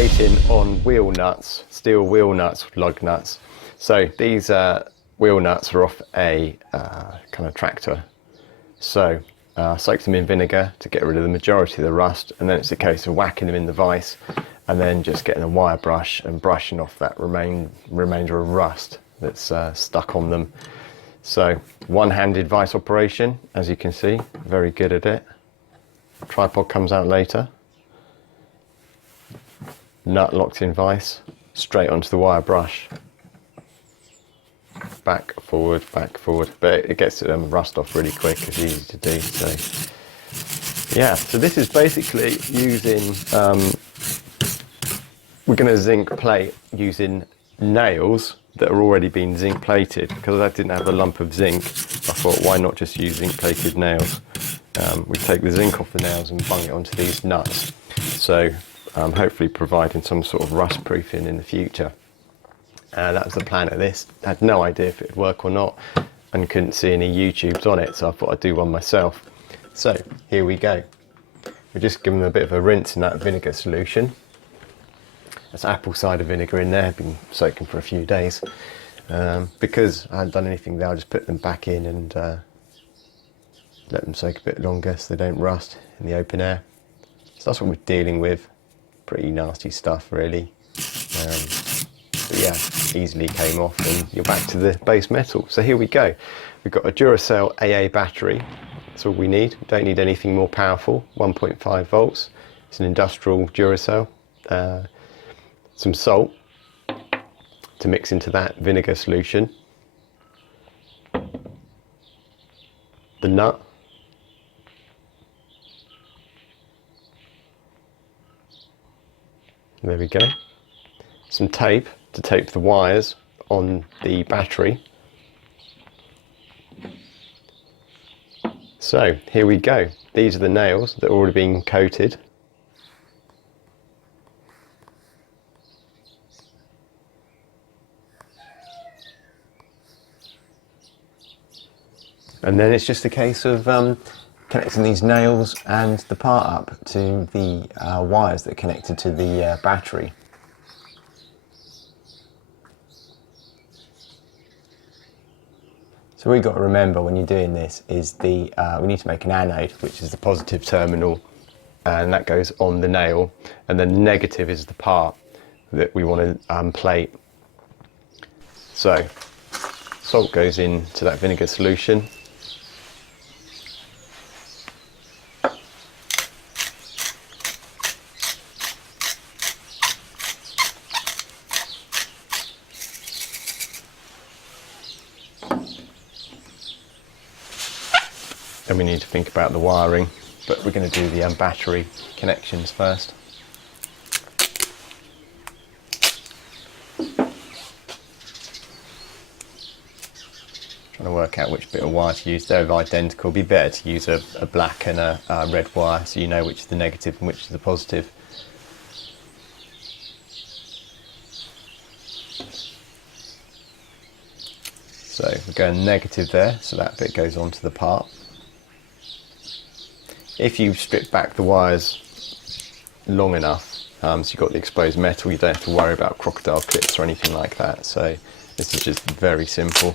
plating on wheel nuts, steel wheel nuts, lug nuts. So these wheel nuts are off a kind of tractor. So soak them in vinegar to get rid of the majority of the rust, and then it's a case of whacking them in the vise and then just getting a wire brush and brushing off that remainder of rust that's stuck on them. So one-handed vise operation, as you can see, very good at it. Tripod comes out later. Nut locked in vise, straight onto the wire brush. Back, forward, but it gets rust off really quick. It's easy to do. So yeah, so this is basically using, we're going to zinc plate using nails that are already been zinc plated. Because I didn't have a lump of zinc, I thought, why not just use zinc plated nails? We take the zinc off the nails and bung it onto these nuts. So hopefully providing some sort of rust proofing in the future. That was the plan of this. I had no idea if it would work or not and couldn't see any YouTubes on it, so I thought I'd do one myself. So here we go. We're just giving them a bit of a rinse in that vinegar solution. That's apple cider vinegar in there, been soaking for a few days. Because I hadn't done anything there, I just put them back in and let them soak a bit longer so they don't rust in the open air. So that's what we're dealing with. Pretty nasty stuff really. But yeah, easily came off and you're back to the base metal. So here we go. We've got a Duracell AA battery. That's all we need. We don't need anything more powerful. 1.5 volts. It's an industrial Duracell. Some salt to mix into that vinegar solution. The nut. There we go. Some tape to tape the wires on the battery. So here we go. These are the nails that are already being coated. And then it's just a case of connecting these nails and the part up to the wires that are connected to the battery. So what you've got to remember when you're doing this is we need to make an anode, which is the positive terminal, and that goes on the nail, and then the negative is the part that we want to plate. So salt goes into that vinegar solution. Then we need to think about the wiring, but we're going to do the battery connections first. Trying to work out which bit of wire to use. They're identical. It'd be better to use a black and a red wire so you know which is the negative and which is the positive. So we're going negative there, so that bit goes onto the part. If you strip back the wires long enough, so you've got the exposed metal, you don't have to worry about crocodile clips or anything like that. So this is just very simple.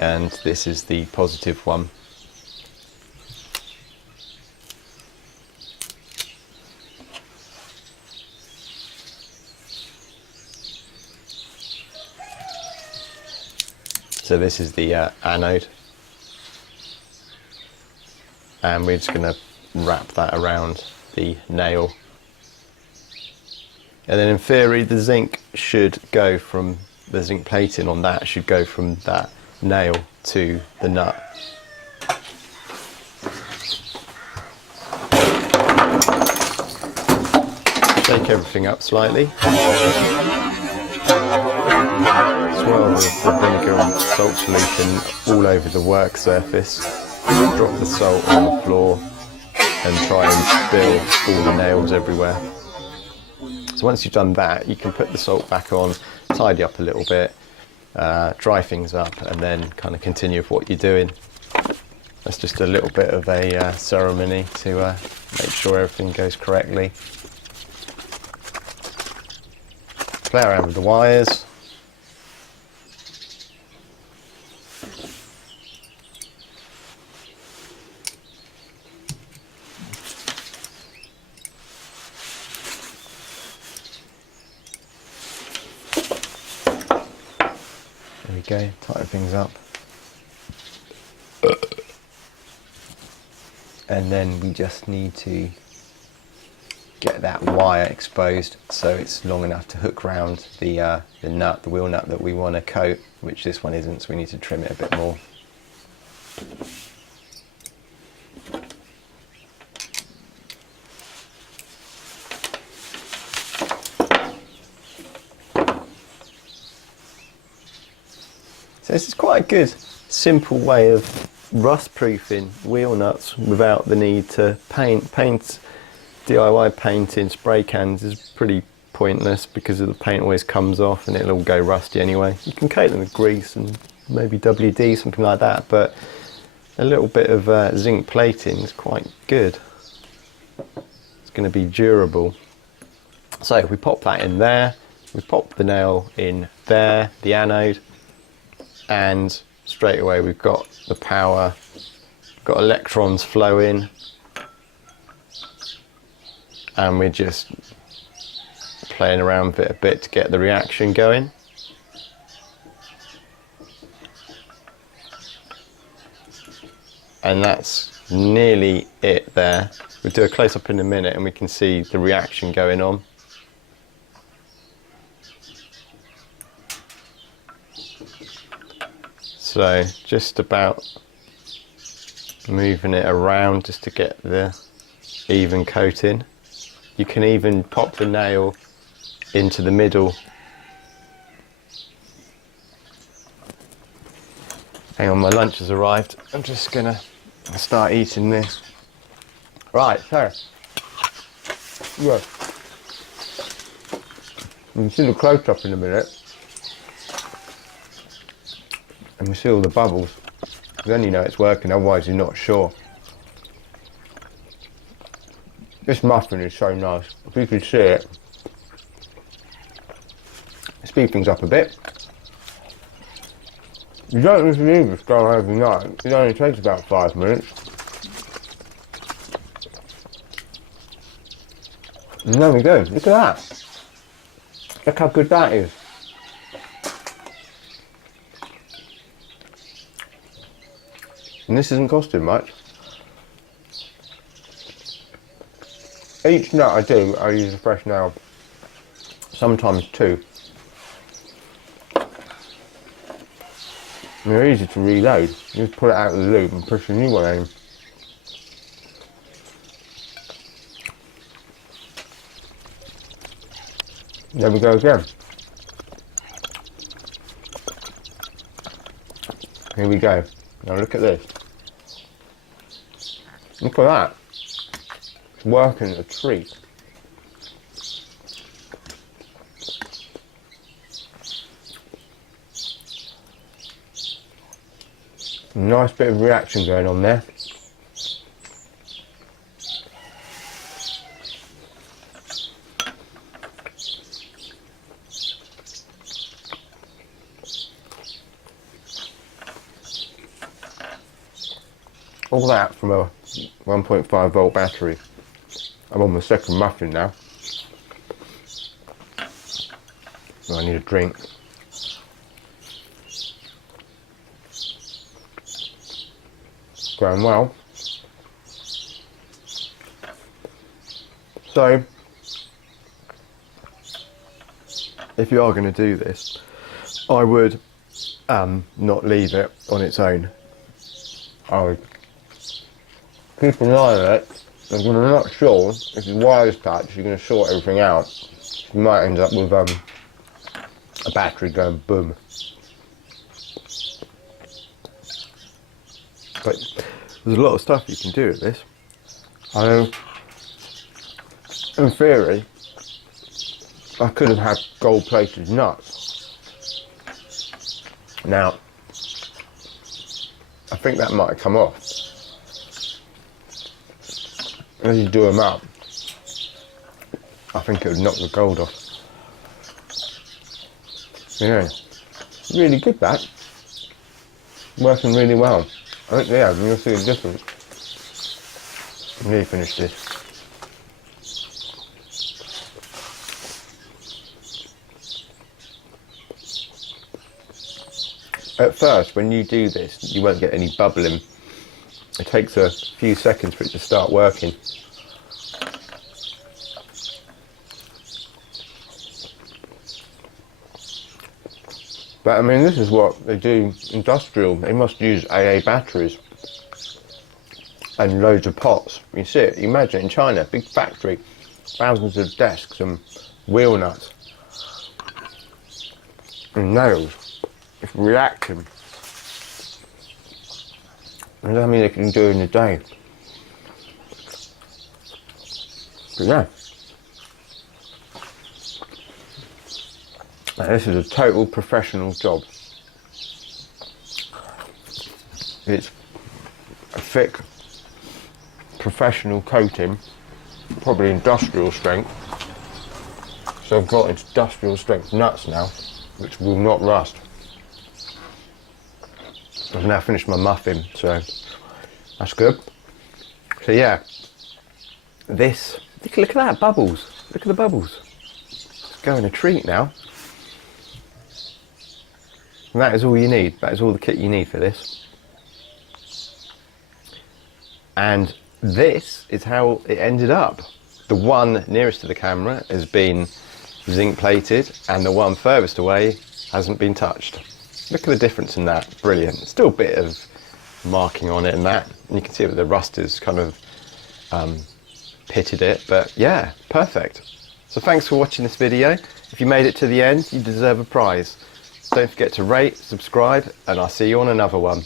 And this is the positive one. So this is the anode. And we're just going to wrap that around the nail, and then in theory the zinc should go from the zinc plating on that should go from that nail to the nut. Shake everything up slightly, swirl the vinegar and salt solution all over the work surface, drop the salt on the floor and try and spill all the nails everywhere. So once you've done that, you can put the salt back on, tidy up a little bit, dry things up, and then kind of continue with what you're doing. That's just a little bit of a ceremony to make sure everything goes correctly. play around with the wires. There we go, tighten things up. And then we just need to get that wire exposed so it's long enough to hook round the nut, the wheel nut that we want to coat, which this one isn't, so we need to trim it a bit more. So this is quite a good, simple way of rust proofing wheel nuts without the need to paint. DIY painting spray cans is pretty pointless because the paint always comes off and it'll all go rusty anyway. You can coat them with grease and maybe WD, something like that, but a little bit of zinc plating is quite good. It's going to be durable. So if we pop that in there, we pop the nail in there, the anode, and straight away we've got the power, got electrons flowing, and we're just playing around with it a bit to get the reaction going. And that's nearly it there. We'll do a close-up in a minute and we can see the reaction going on. So just about moving it around just to get the even coating. You can even pop the nail into the middle. Hang on, my lunch has arrived. I'm just gonna start eating this. Right, so, yeah. You can see the close-up in a minute. And we see all the bubbles. Then you know it's working, otherwise you're not sure. This muffin is so nice. If you can see it, speed things up a bit. You don't need to leave this going overnight. It only takes about 5 minutes. And there we go. Look at that. Look how good that is. And this isn't costing much. Each nut I use a fresh nail, sometimes two. And they're easy to reload. You just pull it out of the loop and push a new one in. There we go again. Here we go. Now look at this. Look at that. It's working a treat. Nice bit of reaction going on there. All that from a 1.5 volt battery. I'm on the second muffin now. So I need a drink. Going well. So, if you are going to do this, I would not leave it on its own. I would keep an eye on it, and if you're not sure, if the wire's touched, you're going to sort everything out. You might end up with a battery going boom. But there's a lot of stuff you can do with this. I know, in theory, I could have had gold-plated nuts. Now, I think that might have come off. As you do them up, I think it would knock the gold off. Yeah, really good that. Working really well. I think, yeah, you'll see a difference. Let me finish this. At first, when you do this, you won't get any bubbling. It takes a few seconds for it to start working. But I mean, this is what they do industrial. They must use AA batteries and loads of pots. You see it, imagine in China, big factory, thousands of desks and wheel nuts and nails. It's reacting. I don't know how many they can do in a day. But yeah. This is a total professional job. It's a thick, professional coating, probably industrial strength. So I've got industrial strength nuts now, which will not rust. I've now finished my muffin, so that's good. So yeah, this, look at that, bubbles. Look at the bubbles. It's going a treat now. And that is all you need. That is all the kit you need for this. And this is how it ended up. The one nearest to the camera has been zinc plated and the one furthest away hasn't been touched. Look at the difference in that. Brilliant. Still a bit of marking on it and that. And you can see that the rust has kind of pitted it. But yeah, perfect. So thanks for watching this video. If you made it to the end, you deserve a prize. Don't forget to rate, subscribe, and I'll see you on another one.